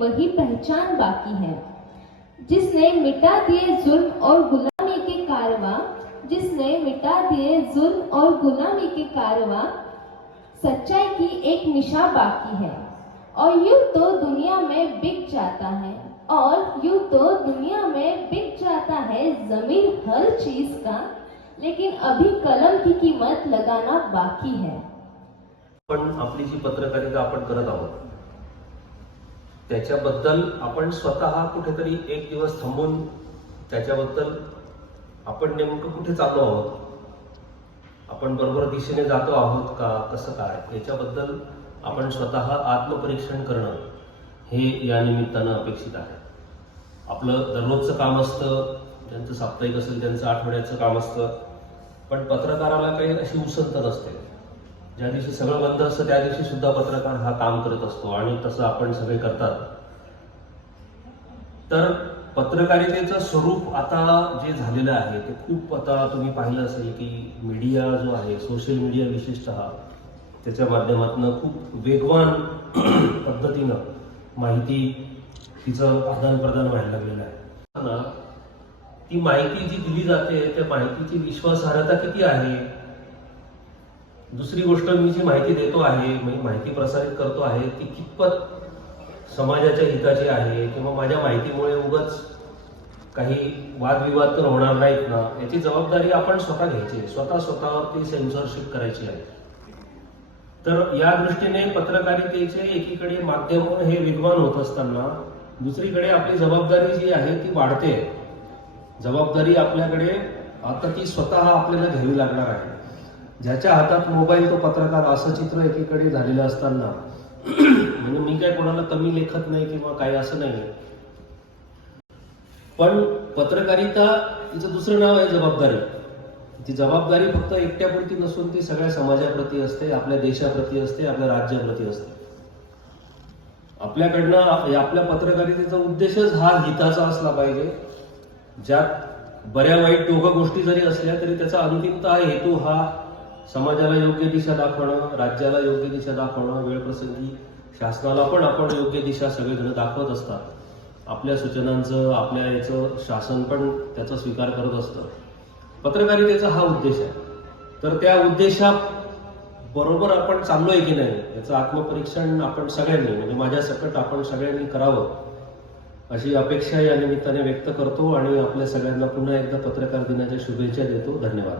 वही पहचान बाकी है। जिसने मिटा दिए जुल्म और गुलामी के कारवा, जिसने मिटा दिए जुल्म और गुलामी के कारवा, सच्चाई की एक निशा बाकी है। और यूँ तो दुनिया में बिक जाता है, और यूँ तो दुनिया में बिक जाता है ज़मीन हर चीज़ का, लेकिन अभी कलम की कीमत लगाना बाकी है। पण आपली जी पत्रकारिता आपण करत आहोत। त्याच्याबद्दल आपण स्वतः कुठेतरी एक दिवस थांबून त्याच्याबद्दल आपण नेमकं कुठे चाललो आहोत? आपण बरोबर दिशेने जातो आहोत का? कसं काय? याच्याबद्दल आपण स्वतः आत्मपरीक्षण करणं हे या निमित्तानं अपेक्षित आहे. आपलं दररोजचं काम असतं ज्यांचं साप्ताहिक असेल त्यांचं आठवड्याचं काम असतं पण पत्रकाराला काही अशी उसंत नसते ज्या दिवशी सगळं बंद असतं त्या दिवशी सुद्धा पत्रकार हा काम करत असतो आणि तसं आपण सगळे करतात. तर पत्रकारितेचं स्वरूप आता जे झालेलं आहे ते खूप आता तुम्ही पाहिलं असेल की मीडिया जो आहे सोशल मीडिया विशेषतः त्याच्या माध्यमातून खूप वेगवान पद्धतीनं माहिती तिचं आदान प्रदान व्हायला लागलेलं आहे. ना ती माहिती जी दिली जाते त्या माहितीची विश्वासार्हता किती आहे? दुसरी गोष्ट मी जी माहिती देतो आहे मी माहिती प्रसारित करतो आहे ती कितपत समाजाच्या हिताची आहे किंवा माझ्या माहितीमुळे उगाच काही वादविवाद तर होणार नाहीत ना याची जबाबदारी आपण स्वतः घ्यायची आहे. स्वतः स्वतःवरती सेन्सॉरशिप करायची आहे. तर या दृष्टीने पत्रकारितेचे एकीकडे माध्यम हे विद्वान होत असताना दुसरीकडे आपली जबाबदारी जी आहे ती वाढते. जबाबदारी आपल्याकडे आता ती स्वतः आपल्याला घ्यावी लागणार आहे. ज्याच्या हातात मोबाईल तो पत्रकार असं चित्र एकीकडे झालेलं असताना. म्हणजे मी काय कोणाला कमी लेखत नाही किंवा काही असं नाही पण पत्रकारिता तिचं दुसरं नाव आहे जबाबदारी. ती जबाबदारी फक्त एकट्यापुरती नसून ती सगळ्या समाजाप्रती असते आपल्या देशाप्रती असते आपल्या राज्याप्रती असते. आपल्याकडनं आपल्या पत्रकारितेचा उद्देशच हा हिताचा असला पाहिजे. ज्यात बऱ्या वाईट दोघं गोष्टी जरी असल्या तरी त्याचा अंतिमता हेतू हा समाजाला योग्य दिशा दाखवणं राज्याला योग्य दिशा दाखवणं वेळप्रसंगी शासनाला पण आपण योग्य दिशा सगळेजण दाखवत असतात. आपल्या सूचनांचं आपल्या याचं शासन पण त्याचा स्वीकार करत असतं. पत्रकारितेचा हा उद्देश आहे. तर त्या उद्देशा बरोबर आपण चाललोय की नाही याचं आत्मपरीक्षण आपण सगळ्यांनी म्हणजे माझ्या सकट आपण सगळ्यांनी करावं अशी अपेक्षा या निमित्ताने व्यक्त करतो आणि आपल्या सगळ्यांना पुन्हा एकदा पत्रकार दिनाच्या शुभेच्छा देतो. धन्यवाद.